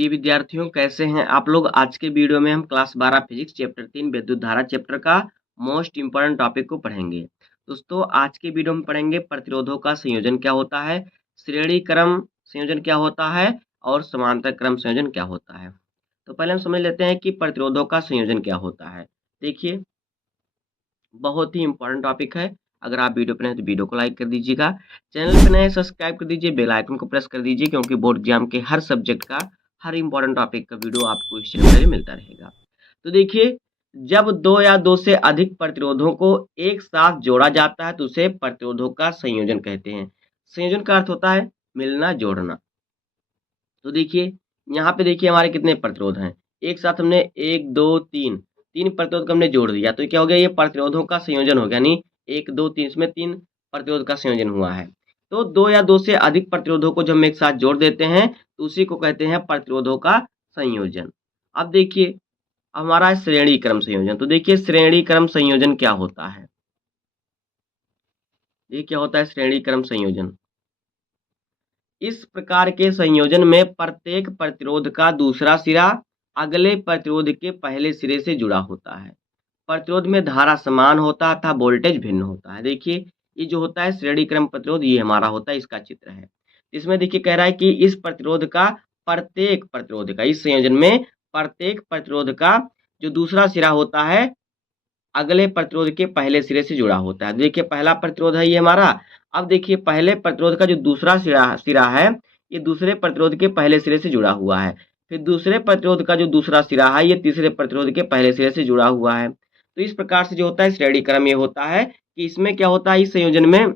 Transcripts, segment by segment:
प्रिय विद्यार्थियों, कैसे हैं आप लोग। आज के वीडियो में हम क्लास 12 फिजिक्स चैप्टर 3 विद्युत धारा चैप्टर का मोस्ट इंपॉर्टेंट टॉपिक को पढ़ेंगे। दोस्तों, आज के वीडियो में पढ़ेंगे प्रतिरोधों का संयोजन क्या होता है, श्रेणी क्रम संयोजन क्या होता है और समांतर क्रम संयोजन क्या होता है। तो पहले हम समझ लेते हैं कि प्रतिरोधों का संयोजन क्या होता है। देखिए, बहुत ही इंपॉर्टेंट टॉपिक है। अगर आप वीडियो पर नए हैं तो वीडियो को लाइक कर दीजिएगा, चैनल पर नए सब्सक्राइब कर दीजिए, बेल आइकन को प्रेस कर दीजिए, क्योंकि बोर्ड एग्जाम के हर सब्जेक्ट का हर इंपॉर्टेंट टॉपिक का वीडियो आपको इस चैनल पर मिलता रहेगा। तो देखिए, जब दो या दो से अधिक प्रतिरोधों को एक साथ जोड़ा जाता है तो उसे प्रतिरोधों का संयोजन कहते हैं। संयोजन का अर्थ होता है मिलना, जोड़ना। तो देखिए, यहाँ पे देखिए हमारे कितने प्रतिरोध हैं। एक साथ हमने एक दो तीन तीन प्रतिरोध को हमने जोड़ दिया, तो क्या हो गया, ये प्रतिरोधों का संयोजन हो गया। यानी एक दो तीन, इसमें तीन प्रतिरोध का संयोजन हुआ है। तो दो या दो से अधिक प्रतिरोधों को जब हम एक साथ जोड़ देते हैं तो उसी को कहते हैं प्रतिरोधों का संयोजन। अब देखिए, हमारा है श्रेणी क्रम संयोजन। तो देखिए, श्रेणी क्रम संयोजन क्या होता है। ये क्या होता है श्रेणी क्रम संयोजन। इस प्रकार के संयोजन में प्रत्येक प्रतिरोध का दूसरा सिरा अगले प्रतिरोध के पहले सिरे से जुड़ा होता है। प्रतिरोध में धारा समान होता है तथा वोल्टेज भिन्न होता है। देखिए, ये जो होता है श्रेणी क्रम प्रतिरोध, ये हमारा होता है, इसका चित्र है। इसमें देखिए कह रहा है कि इस प्रतिरोध का प्रत्येक प्रतिरोध का, इस संयोजन में प्रत्येक प्रतिरोध का जो दूसरा सिरा होता है अगले प्रतिरोध के पहले सिरे से जुड़ा होता है। देखिए, पहला प्रतिरोध है ये हमारा। अब देखिए, पहले प्रतिरोध का जो दूसरा सिरा सिरा है, ये दूसरे प्रतिरोध के पहले सिरे से जुड़ा हुआ है। फिर दूसरे प्रतिरोध का जो दूसरा सिरा है, ये तीसरे प्रतिरोध के पहले सिरे से जुड़ा हुआ है। तो इस प्रकार से जो होता है श्रेणी क्रम, ये होता है कि इसमें क्या होता है, इस संयोजन में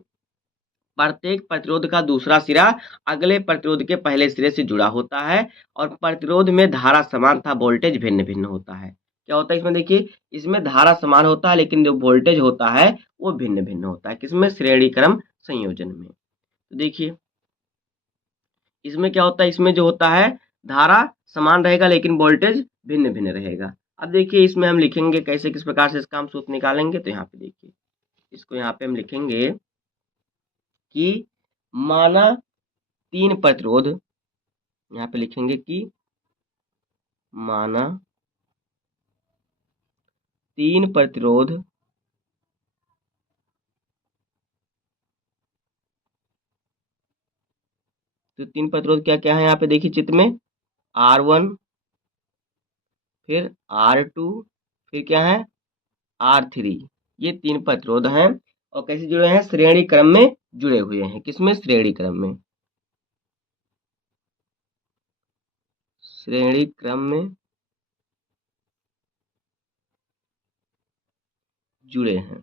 प्रत्येक प्रतिरोध का दूसरा सिरा अगले प्रतिरोध के पहले सिरे से जुड़ा होता है और प्रतिरोध में धारा समान तथा वोल्टेज भिन्न भिन्न होता है। क्या होता है इसमें, देखिए, इसमें धारा समान होता है लेकिन जो वोल्टेज होता है वो भिन्न भिन्न होता है। किसमें, श्रेणी क्रम संयोजन में। तो देखिए, इसमें क्या होता है, इसमें जो होता है धारा समान रहेगा लेकिन वोल्टेज भिन्न भिन्न रहेगा। अब देखिए, इसमें हम लिखेंगे कैसे, किस प्रकार से इसका हम सूत्र निकालेंगे। तो यहाँ पे देखिए, इसको यहाँ पे हम लिखेंगे कि माना तीन प्रतिरोध, यहाँ पे लिखेंगे कि माना तीन प्रतिरोध तो तीन प्रतिरोध क्या क्या है यहाँ पे देखिए चित्र में, R1, फिर R2, फिर क्या है R3। ये तीन प्रतिरोध हैं और कैसे जुड़े हैं, श्रेणी क्रम में जुड़े हुए हैं। किसमें, श्रेणी क्रम में, श्रेणी क्रम में जुड़े हैं।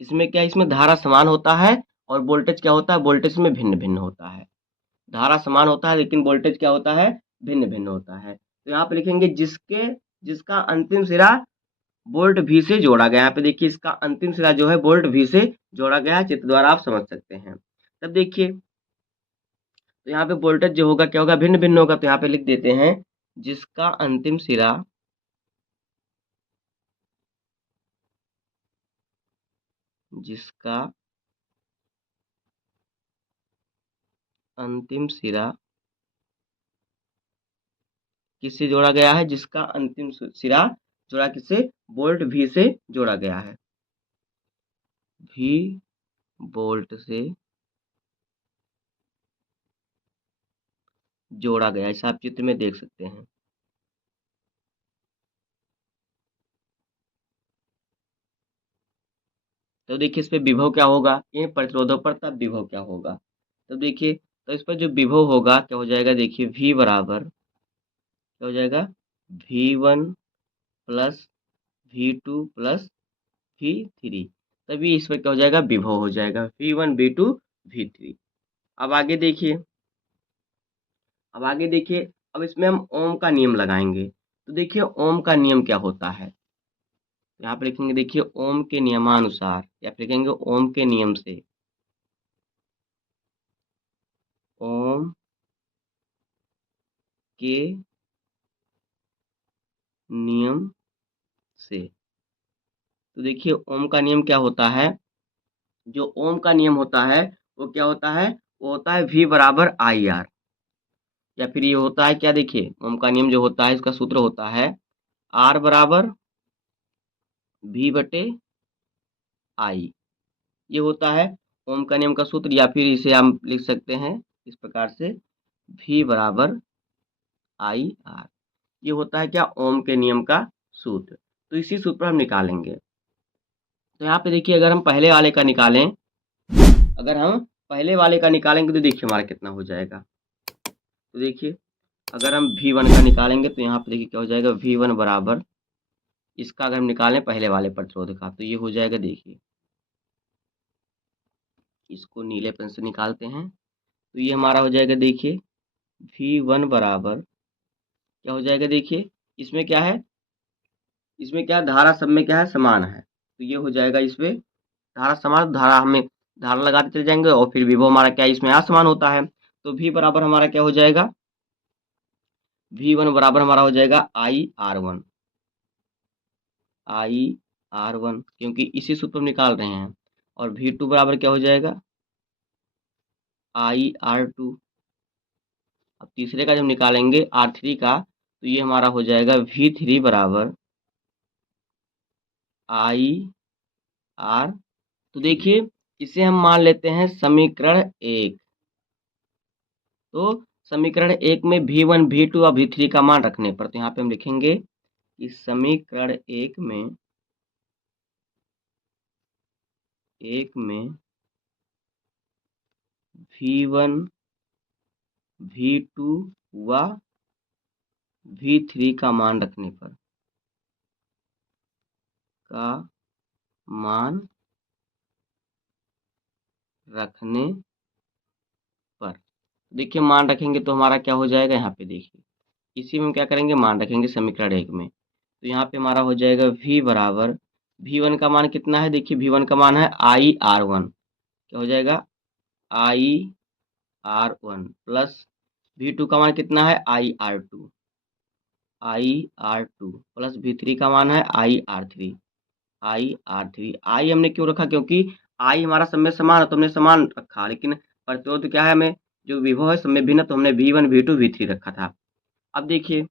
इसमें क्या, इसमें धारा समान होता है और वोल्टेज क्या होता है, वोल्टेज में भिन्न भिन्न होता है। धारा समान होता है लेकिन वोल्टेज क्या होता है, भिन्न भिन्न होता है। तो यहाँ पे लिखेंगे जिसका अंतिम सिरा वोल्ट भी से जोड़ा गया। यहाँ पे देखिए, इसका अंतिम सिरा जो है वोल्ट भी से जोड़ा गया है। चित्र द्वारा आप समझ सकते हैं। तब देखिए, तो यहाँ पे वोल्टेज जो होगा क्या होगा, भिन्न भिन्न होगा। तो यहाँ पे लिख देते हैं जिसका अंतिम सिरा जिसका अंतिम सिरा किससे जोड़ा गया है, जिसका अंतिम सिरा जोड़ा किससे, वोल्ट भी से जोड़ा गया है। भी वोल्ट से जोड़ा गया, ऐसा आप चित्र में देख सकते हैं। तो देखिए, इस पे विभव क्या होगा, इन प्रतिरोधों पर तब विभव क्या होगा। तो देखिए, तो इस पर जो विभव होगा क्या हो जाएगा, देखिए V बराबर क्या हो जाएगा, V1 plus V2 plus V3। तभी इस पर क्या हो जाएगा, विभव हो जाएगा V1 V2 V3। अब आगे देखिए, अब इसमें हम ओम का नियम लगाएंगे। तो देखिए, ओम का नियम क्या होता है, यहाँ पे लिखेंगे देखिए ओम के नियमानुसार, या फिर लिखेंगे ओम के नियम से, ओम के नियम से। तो देखिए, ओम का नियम क्या होता है, जो ओम का नियम होता है वो क्या होता है, वो होता है V बराबर आई आर, या फिर ये होता है क्या, देखिए ओम का नियम जो होता है इसका सूत्र होता है R बराबर V बटे आई। ये होता है ओम का नियम का सूत्र, या फिर इसे हम लिख सकते हैं इस प्रकार से V बराबर आई आर। ये होता है क्या, ओम के नियम का सूत्र। तो इसी सूत्र पर हम निकालेंगे। तो यहाँ पे देखिए अगर हम पहले वाले का निकालें, अगर हम पहले वाले का निकालेंगे तो देखिए हमारा कितना हो जाएगा। तो देखिए अगर हम V1 का निकालेंगे तो यहाँ पे देखिए क्या हो जाएगा, V1 बराबर इसका अगर हम निकालें पहले वाले प्रतिरोध का तो ये हो जाएगा, देखिए इसको नीले पेन से निकालते हैं तो ये हमारा हो जाएगा, देखिए V1 बराबर क्या हो जाएगा, देखिए इसमें क्या है, इसमें क्या है, धारा सब में क्या है, समान है। तो ये हो जाएगा, इसमें धारा समान, धारा हमें धारा लगाते चले जाएंगे और फिर विभव हमारा क्या है, इसमें असमान होता है। तो V बराबर हमारा क्या हो जाएगा, V1 बराबर हमारा हो जाएगा IR1, IR1 क्योंकि इसी सूत्र में निकाल रहे हैं। और V2 बराबर क्या हो जाएगा, IR2। अब तीसरे का जब निकालेंगे R3 का तो ये हमारा हो जाएगा V3 बराबर IR। तो देखिए इसे हम मान लेते हैं समीकरण 1। तो समीकरण 1 में V1, V2 और V3 का मान रखने पर तो यहाँ पे हम लिखेंगे कि समीकरण 1 में V1, V2 व V3 का मान रखने पर देखिए मान रखेंगे तो हमारा क्या हो जाएगा, यहाँ पे देखिए इसी में क्या करेंगे, मान रखेंगे समीकरण 1 में। तो यहाँ पे हमारा हो जाएगा V बराबर V1 का मान कितना है, देखिए V1 का मान है IR1, क्या हो जाएगा IR1 प्लस V2 का मान कितना है IR2 प्लस V3 का मान है IR3 आई हमने क्यों रखा, क्योंकि आई हमारा सब में समान है तो हमने समान रखा, लेकिन प्रतिरोध क्या है, हमें जो विभव है सब में भिन्न, तो हमने V1, V2, V3 रखा था। अब देखिए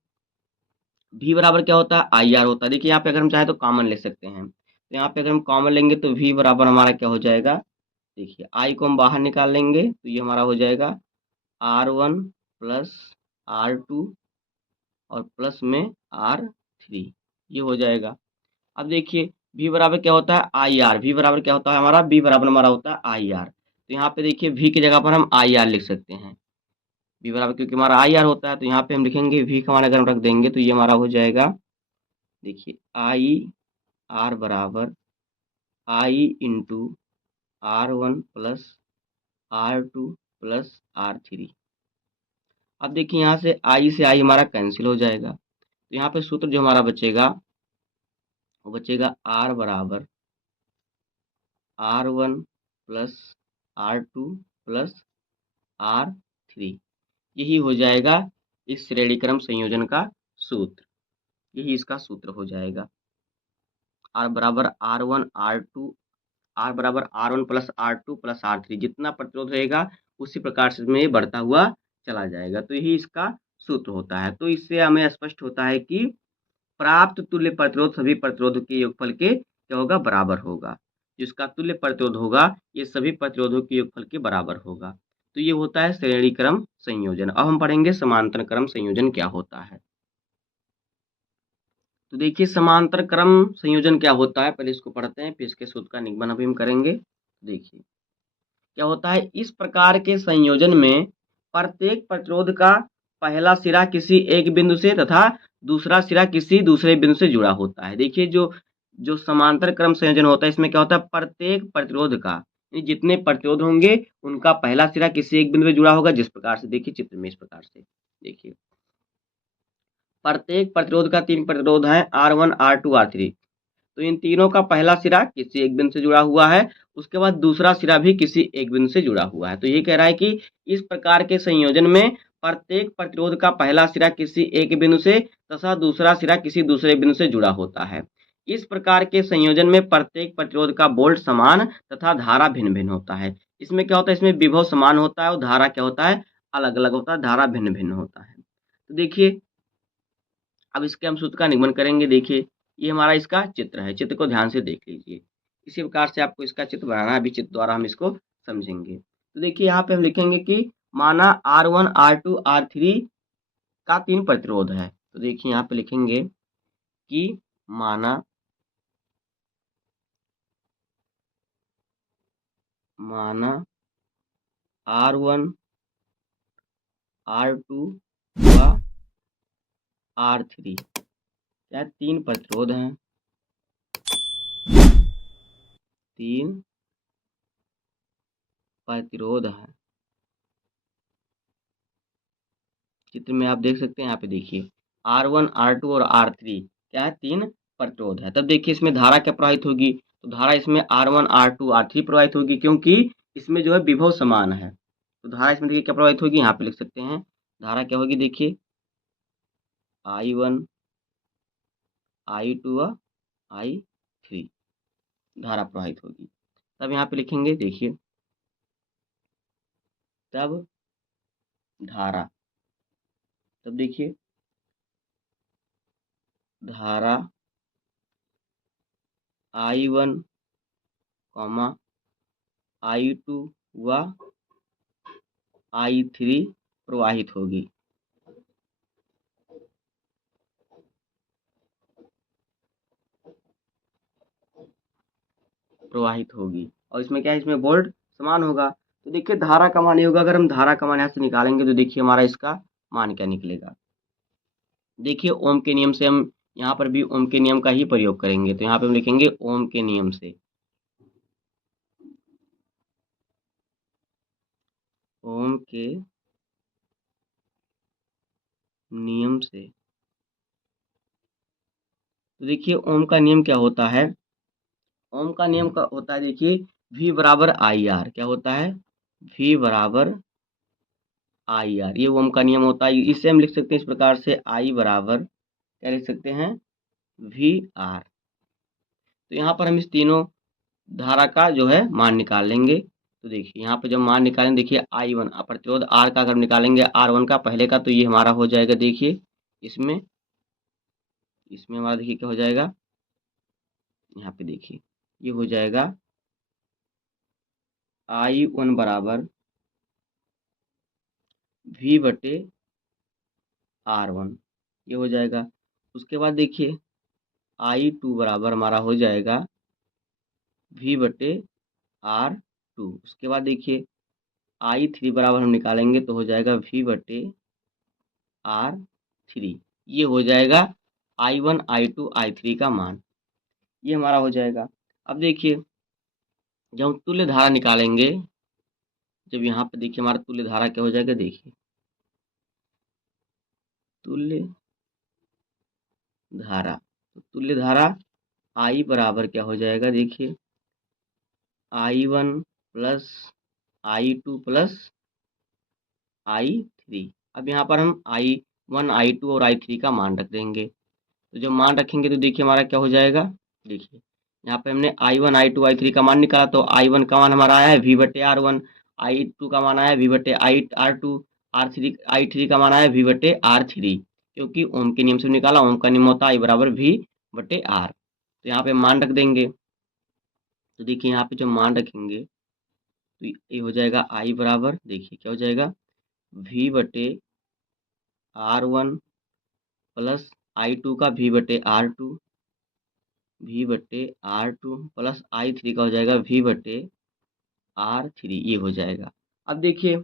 V बराबर क्या होता है, आई आर होता है। देखिए यहाँ पे अगर हम चाहे तो कॉमन ले सकते हैं, तो यहाँ पे अगर हम कॉमन लेंगे तो V बराबर हमारा क्या हो जाएगा, देखिए आई को हम बाहर निकाल लेंगे तो ये हमारा हो जाएगा R1 प्लस R2 और प्लस में R3, ये हो जाएगा। अब देखिए V बराबर क्या होता है आई आर, V बराबर क्या होता है हमारा, V बराबर हमारा होता है आई आर। तो यहाँ पे देखिए V की जगह पर हम आई आर लिख सकते हैं, V बराबर क्योंकि हमारा आई आर होता है तो यहाँ पे हम लिखेंगे V का मान अगर हम रख देंगे तो ये हमारा हो जाएगा, देखिए आई आर बराबर आई into R1 plus R2 plus R3। अब देखिए यहाँ से आई हमारा कैंसिल हो जाएगा, तो यहाँ पे सूत्र जो हमारा बचेगा वो बचेगा R बराबर R1 plus R2 plus R3। यही हो जाएगा इस श्रेणी क्रम संयोजन का सूत्र, यही इसका सूत्र हो जाएगा। R बराबर R1 R2, R बराबर R1 plus R2 plus R3, जितना प्रतिरोध रहेगा उसी प्रकार से में बढ़ता हुआ चला जाएगा। तो यही इसका सूत्र होता है। तो इससे हमें स्पष्ट होता है कि प्राप्त तुल्य प्रतिरोध सभी प्रतिरोधों के योगफल के क्या होगा, बराबर होगा। जिसका तुल्य प्रतिरोध होगा ये सभी प्रतिरोधों के योगफल के बराबर होगा। तो ये होता है श्रेणी क्रम संयोजन। अब हम पढ़ेंगे समांतर क्रम संयोजन क्या होता है। तो देखिए समांतर क्रम संयोजन क्या होता है, पहले इसको पढ़ते हैं फिर इसके सूत्र का निगमन अभी हम करेंगे। देखिए क्या होता है, इस प्रकार के संयोजन में प्रत्येक प्रतिरोध का पहला सिरा किसी एक बिंदु से तथा दूसरा सिरा किसी दूसरे बिंदु से जुड़ा होता है। देखिए जो जो समांतर क्रम संयोजन होता है इसमें क्या होता है, प्रत्येक प्रतिरोध का जितने प्रतिरोध होंगे उनका पहला सिरा किसी एक बिंदु से जुड़ा होगा। जिस प्रकार से देखिए चित्र में इस प्रकार से देखिए प्रत्येक प्रतिरोध का 3 प्रतिरोध है R1, R2, R3। तो इन तीनों का पहला सिरा किसी एक बिंदु से जुड़ा हुआ है, उसके बाद दूसरा सिरा भी किसी एक बिंदु से जुड़ा हुआ है। तो ये कह रहा है कि इस प्रकार के संयोजन में प्रत्येक प्रतिरोध का पहला सिरा किसी एक बिंदु से तथा दूसरा सिरा किसी दूसरे बिंदु से जुड़ा होता है। इस प्रकार के संयोजन में प्रत्येक प्रतिरोध का वोल्ट समान तथा धारा भिन्न-भिन्न होता है। इसमें क्या होता है, इसमें विभव समान होता है और धारा क्या होता है, अलग-अलग होता है, धारा भिन्न-भिन्न होता है। तो देखिए, अब इसके हम सूत्र का निगमन करेंगे। देखिए, ये हमारा इसका चित्र है, चित्र को ध्यान से देख लीजिए। इसी प्रकार से आपको इसका चित्र बनाना है, अभी चित्र द्वारा हम इसको समझेंगे। तो देखिए, यहाँ पे हम लिखेंगे कि माना R1, R2, R3 का 3 प्रतिरोध है। तो देखिए, यहाँ पे लिखेंगे कि माना R1, R2 व R3 क्या 3 प्रतिरोध हैं, 3 प्रतिरोध हैं। चित्र में आप देख सकते हैं, यहाँ पे देखिए R1, R2 और R3 क्या है, 3 प्रतिरोध है। तब देखिए इसमें धारा क्या प्रवाहित होगी, तो धारा इसमें R1, R2, R3 प्रवाहित होगी, क्योंकि इसमें जो है विभव समान है। तो धारा इसमें देखिए क्या प्रवाहित होगी, यहाँ पे लिख सकते हैं। धारा क्या होगी, देखिए I1, I2 व I3 धारा प्रवाहित होगी। तब यहाँ पे लिखेंगे, देखिए तब धारा, तब देखिए धारा I1, I2 व I3 प्रवाहित होगी। प्रवाहित होगी और इसमें क्या है, इसमें वोल्ट समान होगा। तो देखिए धारा का मान ये होगा, अगर हम धारा का मान यहाँ से निकालेंगे तो देखिए हमारा इसका मान क्या निकलेगा। देखिए ओम के नियम से हम यहाँ पर भी ओम के नियम का ही प्रयोग करेंगे। तो यहाँ पे हम लिखेंगे ओम के नियम से, ओम के नियम से। तो देखिए ओम का नियम क्या होता है, ओम का नियम का होता है, देखिए V बराबर आई आर। क्या होता है, V बराबर आई आर, ये ओम का नियम होता है। इसे हम लिख सकते हैं इस प्रकार से, I बराबर क्या लिख सकते हैं, वी आर। तो यहाँ पर हम इस तीनों धारा का जो है मान निकाल लेंगे। तो देखिए यहाँ पे जब मान निकालेंगे, देखिए I1 प्रतिरोध R का अगर निकालेंगे, R1 का पहले का, तो ये हमारा हो जाएगा, देखिए इसमें इसमें हमारा देखिए क्या हो जाएगा, यहाँ पे देखिए ये हो जाएगा I1 बराबर V बटे R1, ये हो जाएगा। उसके बाद देखिए I2 बराबर हमारा हो जाएगा V बटे R2। उसके बाद देखिए I3 बराबर हम निकालेंगे तो हो जाएगा V बटे R3। ये हो जाएगा I1, I2, I3 का मान, ये हमारा हो जाएगा। अब देखिए जब हम तुल्य धारा निकालेंगे, जब यहाँ पे देखिए हमारा तुल्य धारा क्या हो जाएगा, देखिए तुल्य धारा, तो तुल्य धारा I बराबर क्या हो जाएगा, देखिए I1 plus I2 plus I3। अब यहाँ पर हम I1, I2 और I3 का मान रख देंगे। तो जब मान रखेंगे तो देखिए हमारा क्या हो जाएगा, देखिए यहाँ पे हमने I1, I2, I3 का मान निकाला, तो I1 का मान हमारा आया है V बटे R1, I2 का मान आया है V बटे R2, I3 का मान आया है V बटे R3, क्योंकि ओम के नियम से निकाला। ओम का नियम होता है I बराबर V बटे R। तो यहाँ पे मान रख देंगे। तो देखिए यहाँ पे जब मान रखेंगे तो ये हो जाएगा I बराबर, देखिए क्या हो जाएगा, V बटे R1 प्लस I2 का V बटे R2, V बटे R2 प्लस I3 का हो जाएगा V बटे R3, ये हो जाएगा। अब देखिए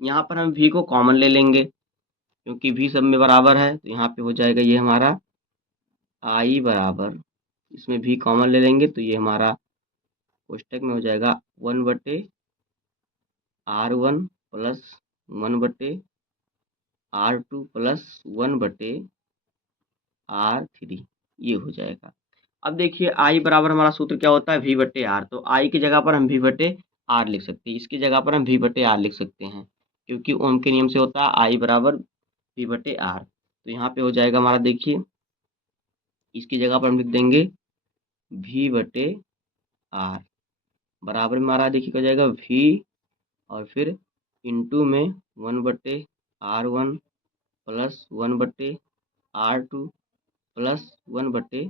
यहाँ पर हम V को कॉमन ले लेंगे, क्योंकि V सब में बराबर है। तो यहाँ पे हो जाएगा ये हमारा I बराबर, इसमें V कॉमन ले लेंगे तो ये हमारा कोष्टक में हो जाएगा 1 बटे R1 प्लस 1 बटे R2 प्लस 1 बटे R3, ये हो जाएगा। अब देखिए I बराबर हमारा सूत्र क्या होता है, V बटे R। तो I की जगह पर हम V बटे R लिख सकते हैं, इसकी जगह पर हम V बटे R लिख सकते हैं, क्योंकि ओम के नियम से होता है I बराबर V बटे R। तो यहाँ पे हो जाएगा हमारा, देखिए इसकी जगह पर हम लिख देंगे V बटे R बराबर में हमारा देखिए क्या हो जाएगा V और फिर इंटू में 1 बटे R1 प्लस 1 बटे R2 प्लस 1 बटे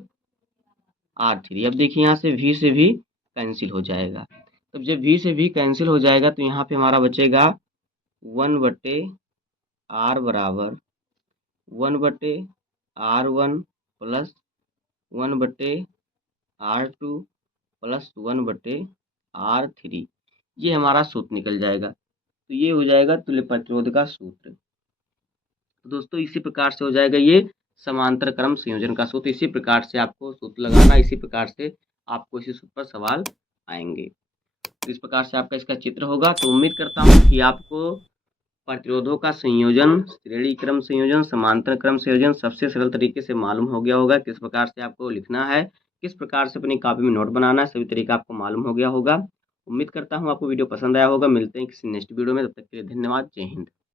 R3। अब देखिए यहाँ से V से भी कैंसिल हो जाएगा। तब जब V से V कैंसिल हो जाएगा तो यहाँ पे हमारा बचेगा 1 बटे R बराबर 1 बटे R1 प्लस 1 बटे R2 प्लस 1 बटे R3। ये हमारा सूत्र निकल जाएगा। तो ये हो जाएगा तुल्य प्रतिरोध का सूत्र। तो दोस्तों इसी प्रकार से हो जाएगा ये समांतर क्रम संयोजन का सूत्र। इसी प्रकार से आपको सूत्र लगाना, इसी प्रकार से आपको इसी सूत्र पर सवाल आएंगे। तो इस प्रकार से आपका इसका चित्र होगा। तो उम्मीद करता हूँ कि आपको प्रतिरोधों का संयोजन, श्रेणी क्रम संयोजन, समांतर क्रम संयोजन सबसे सरल तरीके से मालूम हो गया होगा। किस प्रकार से आपको लिखना है, किस प्रकार से अपनी कॉपी में नोट बनाना है, सभी तरीका आपको मालूम हो गया होगा। उम्मीद करता हूँ आपको वीडियो पसंद आया होगा। मिलते हैं किसी नेक्स्ट वीडियो में, तब तक के लिए धन्यवाद। जय हिंद।